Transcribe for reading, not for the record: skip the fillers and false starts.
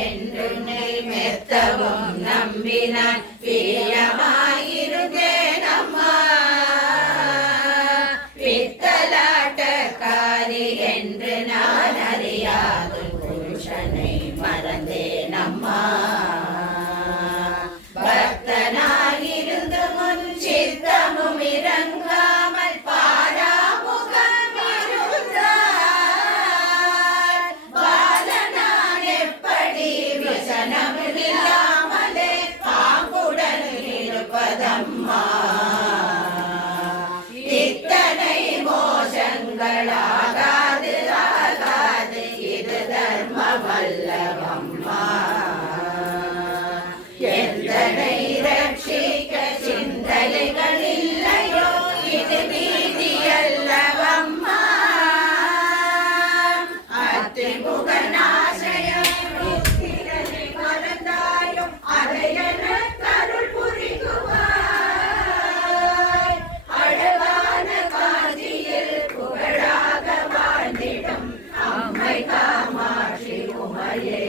என்றுன்னை மெத்தவும் நம்பினான் பிரியமாயிருந்தேன் அம்மா. பித்தலாட்டக்காரி என்று நான் அறியாத புருஷனை மறந்தேன் அம்மா. பக்தனாயிருந்து முன் சித்தமும் இறங்காமல் பாராமுகம் இருந்தார். பாலனான் எப்படி விசனமும் இல்லாமலே பாம்புடன் இருப்பதம்மா. இத்தனை மோசங்களாகாது ஆகாது இது தர்மவல்லவம்மா. எந்தனை ரட்சிக்க சிந்தனைகள் இல்லையோ இது நீதி அல்லவம்மா. அத்திமுகநாசயம் மறந்தாயும் அதையன கருள் புரிகுவாய். அழகான காஞ்சியில் புகழாக வாழ்ந்திடும் அம்மை காமாட்சி உமையே